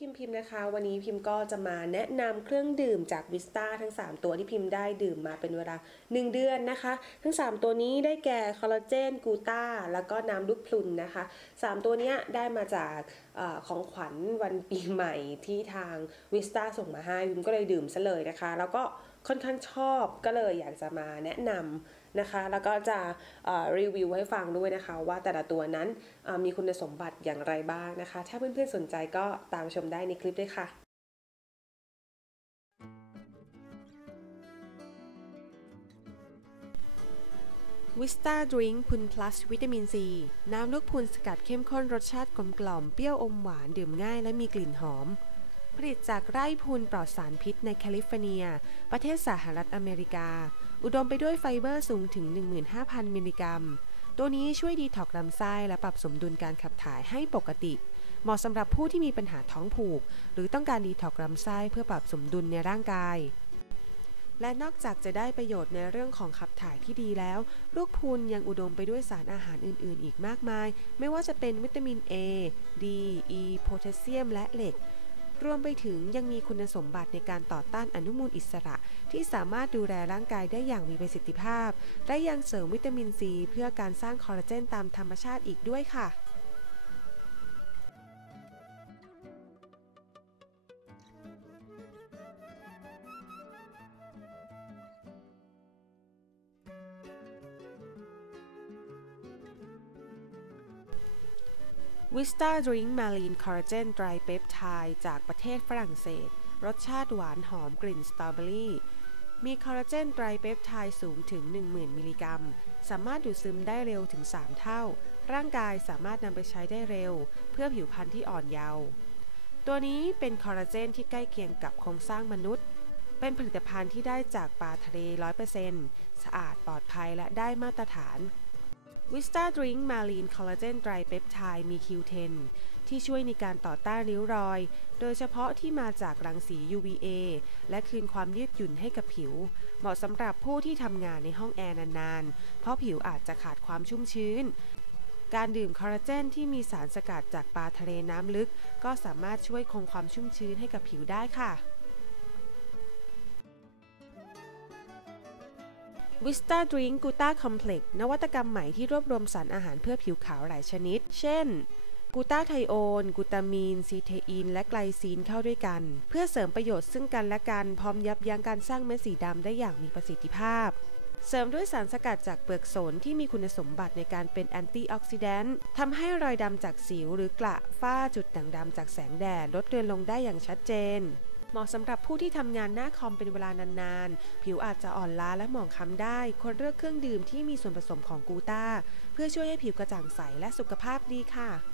คิมพิมพ์นะคะ วันนี้พิมพ์ก็จะมาแนะนำเครื่องดื่มจากวิสตาทั้ง 3 ตัวที่พิมพ์ได้ดื่มมาเป็นเวลา 1 เดือนนะคะ ทั้ง 3 ตัวนี้ได้แก่คอลลาเจนกูต้าแล้วก็น้ำลูกพลุนนะคะ 3 ตัวนี้ได้มาจากอของขวัญวันปีใหม่ที่ทางวิสตาส่งมาให้พิมก็เลยดื่มซะเลยนะคะ แล้วก็ ค่อนข้างชอบก็เลยอยากจะมาแนะนำนะคะ แล้วก็จะรีวิวให้ฟังด้วยนะคะ ว่าแต่ละตัวนั้นมีคุณสมบัติอย่างไรบ้างนะคะ ถ้าเพื่อนๆสนใจก็ตามชมได้ในคลิปด้วยค่ะวิสตาดริงพุนพลัสวิตามินซีน้ำลูกพุนสกัดเข้มข้นรสชาติกลมกล่อมเปรี้ยวอมหวานดื่มง่ายและมีกลิ่นหอม ผลิตจากไร่พุนปลอดสารพิษในแคลิฟอร์เนีย ประเทศสหรัฐอเมริกา อุดมไปด้วยไฟเบอร์สูงถึง 15,000 มิลลิกรัม ตัวนี้ช่วยดีท็อกลำไส้และปรับสมดุลการขับถ่ายให้ปกติ เหมาะสำหรับผู้ที่มีปัญหาท้องผูก หรือต้องการดีท็อกลำไส้เพื่อปรับสมดุลในร่างกายและนอกจากจะได้ประโยชน์ในเรื่องของขับถ่ายที่ดีแล้ว ลูกพุนยังอุดมไปด้วยสารอาหารอื่น ๆ อีกมากมาย ไม่ว่าจะเป็นวิตามิน A D E โพแทสเซียม และเหล็ก รวมไปถึงยังมีคุณสมบัติในการต่อต้านอนุมูลอิสระ ที่สามารถดูแลร่างกายได้อย่างมีประสิทธิภาพ และยังเสริมวิตามินซีเพื่อการสร้างคอลลาเจนตามธรรมชาติอีกด้วยค่ะ วิสตาดริงมารีนคอลลเจนไตรเปปไทด์จากประเทศฝรั่งเศส รสชาติหวานหอมกลิ่นสตรอเบอรี่ มีคอลลาเจนไตรเปปไทด์สูงถึง 10,000 มิลลิกรัม สามารถดูดซึมได้เร็วถึง 3 เท่า ร่างกายสามารถนำไปใช้ได้เร็ว เพื่อผิวพรรณที่อ่อนเยาว์ ตัวนี้เป็นคอลลาเจนที่ใกล้เคียงกับโครงสร้างมนุษย์ เป็นผลิตภัณฑ์ที่ได้จากปลาทะเล 100%สะอาดปลอดภัยและได้มาตรฐาน วิสตาดริงมารีนคอลลาเจนไตรเปปไทด์มี Q10 ที่ช่วยในการต่อต้านริ้วรอย โดยเฉพาะที่มาจากรังสี UVA และคืนความยืดหยุ่นให้กับผิว เหมาะสำหรับผู้ที่ทำงานในห้องแอร์นานๆ เพราะผิวอาจจะขาดความชุ่มชื้น การดื่มคอลลาเจนที่มีสารสกัดจากปลาทะเลน้ำลึก ก็สามารถช่วยคงความชุ่มชื้นให้กับผิวได้ค่ะ วิสตาดริงกูต้าคอมเพล็กซ์นวัตกรรมใหม่ที่รวบรวมสารอาหารเพื่อผิวขาวหลายชนิด เช่นกูต้าไทโอนกูตามีน ซีเทอีน และไกลซีนเข้าด้วยกัน เพื่อเสริมประโยชน์ซึ่งกันและกัน พร้อมยับยั้งการสร้างเม็ดสีดำได้อย่างมีประสิทธิภาพ เสริมด้วยสารสกัดจากเปลือกสนที่มีคุณสมบัติในการเป็นแอนตี้ออกซิแดนต์ทำให้รอยดำจากสิวหรือกระฝ้าจุดด่างดำจากแสงแดดลดเลือนลงได้อย่างชัดเจน เหมาะสำหรับผู้ที่ทำงานหน้าคอมเป็นเวลานานๆ ผิวอาจจะอ่อนล้าและหมองคล้ำได้ ควรเลือกเครื่องดื่มที่มีส่วนผสมของกูต้า เพื่อช่วยให้ผิวกระจ่างใสและสุขภาพดีค่ะ